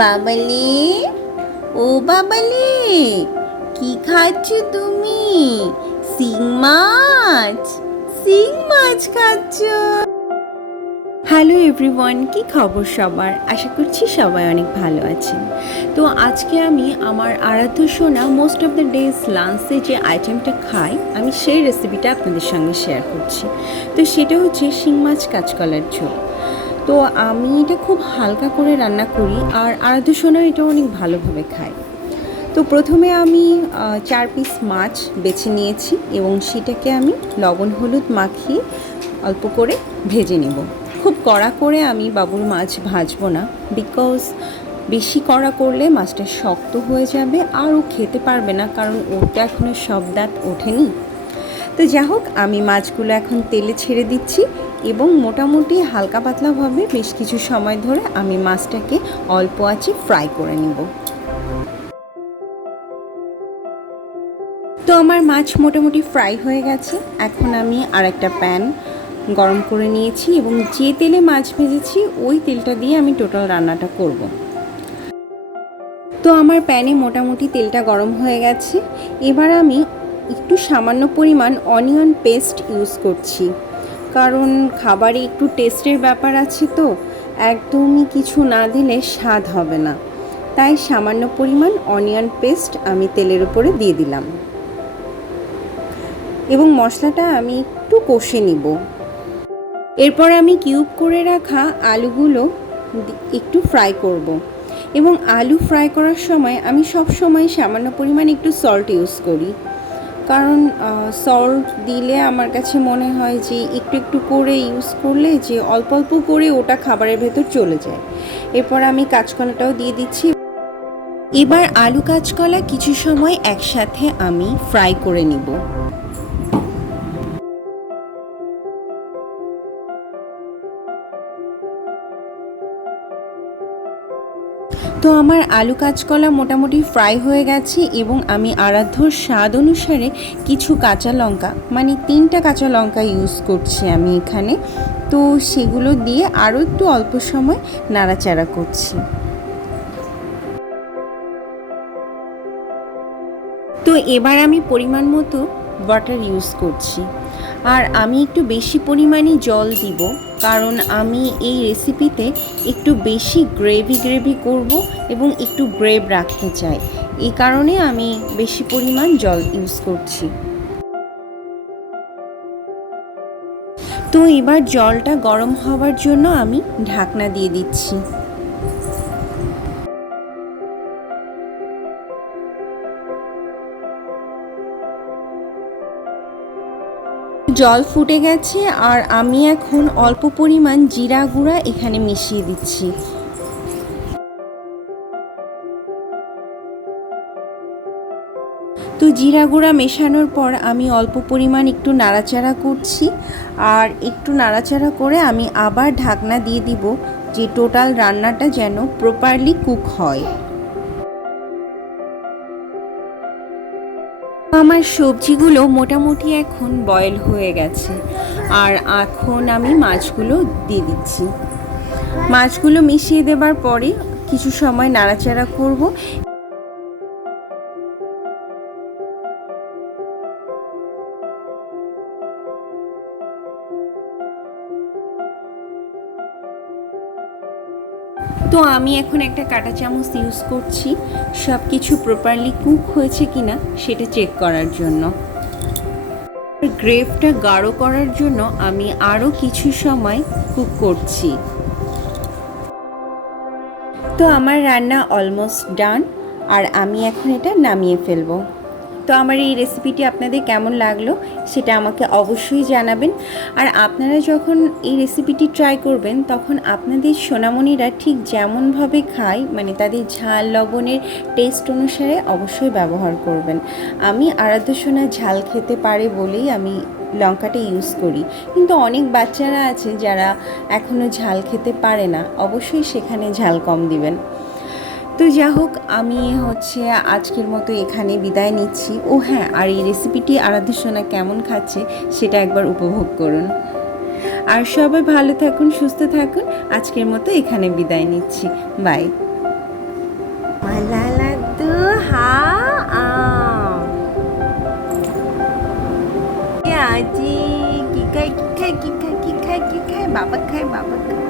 বাবালে, ও বাবালে, কি খাচ্ছ তুমি? শিং মাছ, শিং মাছ খাচ্ছ? হ্যালো এভরিওয়ান, কি খবর সবার? আশা করছি সবাই অনেক ভালো আছেন। তো আজকে আমি আমার আরাধ্য সোনা মোস্ট অফ দ্য ডেজ লাঞ্চে যে আইটেমটা খাই, আমি সেই রেসিপিটা আপনাদের সঙ্গে শেয়ার করছি। তো সেটা হচ্ছে শিং মাছ কাঁচকলার ঝোল। তো আমি এটা খুব হালকা করে রান্না করি, আর আরাধ্য সোনা এটা অনেক ভালোভাবে খায়। তো প্রথমে আমি 4 পিস মাছ বেছে নিয়েছি এবং সেটাকে আমি লবণ হলুদ মাখিয়ে অল্প করে ভেজে নেব। খুব কড়া করে আমি বাবুর মাছ ভাজবো না, বিকজ বেশি কড়া করলে মাছটা শক্ত হয়ে যাবে আর ও খেতে পারবে না, কারণ ওটা এখনও সব দাঁত ওঠেনি। তো যাই হোক, আমি মাছগুলো এখন তেলে ছেড়ে দিচ্ছি এবং মোটামুটি হালকা পাতলাভাবে বেশ কিছু সময় ধরে আমি মাছটাকে অল্প আঁচে ফ্রাই করে নেব। তো আমার মাছ মোটামুটি ফ্রাই হয়ে গেছে। এখন আমি আরেকটা প্যান গরম করে নিয়েছি এবং যে তেলে মাছ ভেজেছি ওই তেলটা দিয়ে আমি টোটাল রান্নাটা করব। তো আমার প্যানে মোটামুটি তেলটা গরম হয়ে গেছে। এবার আমি একটু সামান্য পরিমাণ অনিয়ন পেস্ট ইউজ করছি, কারণ খাবারে একটু টেস্টের ব্যাপার আছে, তো একদমই কিছু না দিলে স্বাদ হবে না। তাই সামান্য পরিমাণ অনিয়ন পেস্ট আমি তেলের উপরে দিয়ে দিলাম এবং মশলাটা আমি একটু কষে নিব। এরপর আমি কিউব করে রাখা আলুগুলো একটু ফ্রাই করব এবং আলু ফ্রাই করার সময় আমি সব সময় সামান্য পরিমাণ একটু সল্ট ইউজ করি, কারণ সল্ট দিলে আমার কাছে মনে হয় যে একটু একটু করে ইউজ করলে যে অল্প অল্প করে ওটা খাবারের ভেতর চলে যায়। এরপর আমি কাঁচকলাটাও দিয়ে দিচ্ছি। এবার আলু কাঁচকলা কিছু সময় একসাথে আমি ফ্রাই করে নিব। তো আমার আলু কাঁচকলা মোটামুটি ফ্রাই হয়ে গেছে এবং আমি আরাধ্যর স্বাদ অনুসারে কিছু কাঁচা লঙ্কা, মানে 3টা কাঁচা লঙ্কা ইউজ করছি আমি এখানে। তো সেগুলো দিয়ে আরও একটু অল্প সময় নাড়াচাড়া করছি। তো এবার আমি পরিমাণ মতো বাটার ইউজ করছি, আর আমি একটু বেশি পরিমাণে জল দিব, কারণ আমি এই রেসিপিতে একটু বেশি গ্রেভি করব এবং একটু গ্রেভ রাখতে চাই। এই কারণে আমি বেশি পরিমাণ জল ইউজ করছি। তো এবার জলটা গরম হওয়ার জন্য আমি ঢাকনা দিয়ে দিচ্ছি। জল ফুটে গেছে আর আমি এখন অল্প পরিমাণ জিরা গুঁড়া এখানে মিশিয়ে দিচ্ছি। তো জিরা গুঁড়া মেশানোর পর আমি অল্প পরিমাণ একটু নাড়াচাড়া করছি, আর একটু নাড়াচাড়া করে আমি আবার ঢাকনা দিয়ে দিব, যে টোটাল রান্নাটা যেন প্রপারলি কুক হয়। আমার সবজিগুলো মোটামুটি এখন বয়েল হয়ে গেছে, আর এখন আমি মাছগুলো দিয়ে দিচ্ছি। মাছগুলো মিশিয়ে দেবার পরে কিছু সময় নাড়াচাড়া করব। তো আমি এখন একটা কাঁটা চামচ ইউজ করছি সব কিছু প্রপারলি কুক হয়েছে কিনা সেটা চেক করার জন্য। গ্রেভটা গাঢ় করার জন্য আমি আরও কিছু সময় কুক করছি। তো আমার রান্না অলমোস্ট ডান, আর আমি এখন এটা নামিয়ে ফেলবো। তো আমার এই রেসিপিটি আপনাদের কেমন লাগলো সেটা আমাকে অবশ্যই জানাবেন। আর আপনারা যখন এই রেসিপিটি ট্রাই করবেন তখন আপনাদের সোনামণিরা ঠিক যেমনভাবে খায়, মানে তাদের ঝাল লবণের টেস্ট অনুসারে অবশ্যই ব্যবহার করবেন। আমি আরাধ্য সোনা ঝাল খেতে পারে বলেই আমি লঙ্কাটা ইউজ করি, কিন্তু অনেক বাচ্চারা আছে যারা এখনও ঝাল খেতে পারে না, অবশ্যই সেখানে ঝাল কম দিবেন। তো যা হোক, আমি আজকের মতো এখানে বিদায় নিচ্ছি। ও হ্যাঁ, আর এই রেসিপিটি আরাধ্য সোনা কেমন খাচ্ছে সেটা একবার উপভোগ করুন। আর সবাই ভালো থাকুন, সুস্থ থাকুন। আজকের মতো এখানে বিদায় নিচ্ছি। বাই। খা আম। আজি কি খায় কি খায় কি খায় কি খায় কি খায়, বাবা খায় বাবা খায়।